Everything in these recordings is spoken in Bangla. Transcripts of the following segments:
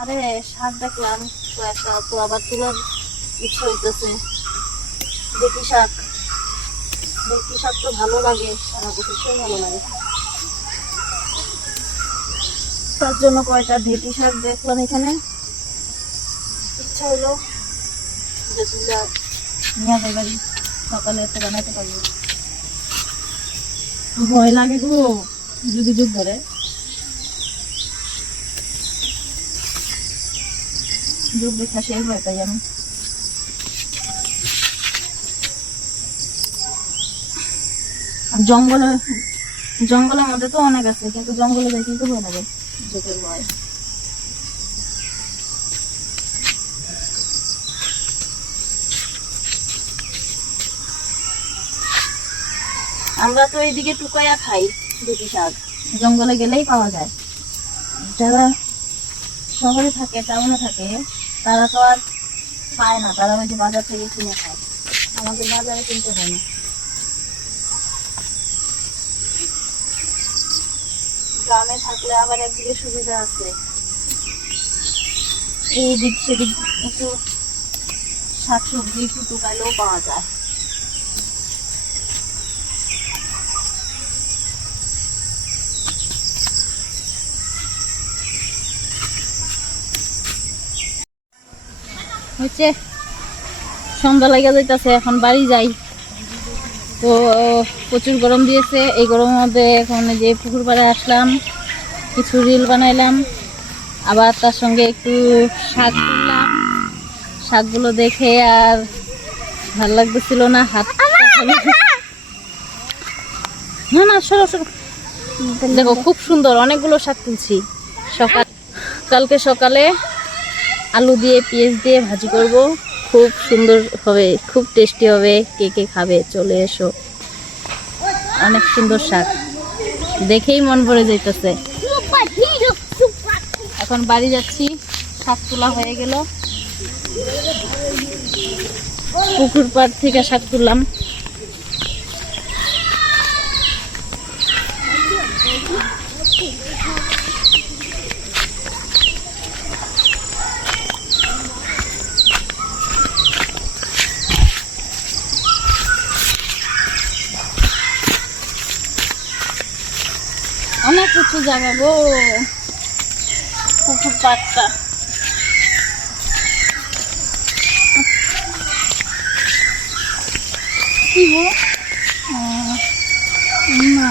আরে শাক দেখলাম কয়েকটা, তো আবার তোলার ইচ্ছা হইতেছে। দেখি শাক, দেখি শাক তো ভালো লাগে, আমার ভীষণ ভালো লাগে। তার জন্য কয়টা ভেটি শাক দেখলাম এখানে, ইচ্ছা হইলো যে তুলা নিয়ে যাই বাড়ি, সকালে একটা বানাইতে পারবো। ভয় লাগে গো যদি যুগ ধরে। যুগ দেখা সেই ভয় পাই আমি। জঙ্গলে, জঙ্গলের মধ্যে তো অনেক আছে, কিন্তু জঙ্গলে যাই কিন্তু ভয় লাগে, যুগের ভয়। আমরা তো এইদিকে টুকাইয়া খাই দুটি শাক, জঙ্গলে গেলেই পাওয়া যায়। যারা শহরে থাকে, টাউনে থাকে, তারা তো আর পায় না, তারা ওই যে বাজার থেকে কিনে খায়। আমাদের বাজারে কিনতে হয় না। গ্রামে থাকলে আবার একদিকে সুবিধা আছে, এই দিক সেদিক একটু শাকসবজি একটু টুকাইলেও পাওয়া যায়। হচ্ছে সন্ধ্যা লাগা যাইতেছে, এখন বাড়ি যাই। তো প্রচুর গরম দিয়েছে, এই গরমের মধ্যে এখন যে পুকুর পাড়ে আসলাম, কিছু রিল বানাইলাম, আবার তার সঙ্গে একটু শাক তুললাম। শাকগুলো দেখে আর ভাল লাগতেছিল না, হাত না না সরো সরো। দেখো খুব সুন্দর অনেকগুলো শাক তুলছি। কালকে সকালে আলু দিয়ে পেঁয়াজ দিয়ে ভাজি করব, খুব সুন্দর হবে, খুব টেস্টি হবে। কে কে খাবে চলে এসো। অনেক সুন্দর শাক, দেখেই মন ভরে যাইতেছে। এখন বাড়ি যাচ্ছি, শাক তোলা হয়ে গেল, পুকুর পাড় থেকে শাক তুললাম। অনেক উঁচু জায়গা গো পুকুর পাড়টা। কি গো না,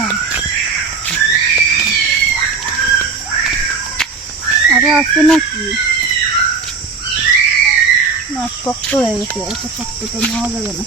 আরে আছে নাকি? না শক্ত হয়ে গেছে, এত শক্ত তো নেওয়া যাবে না।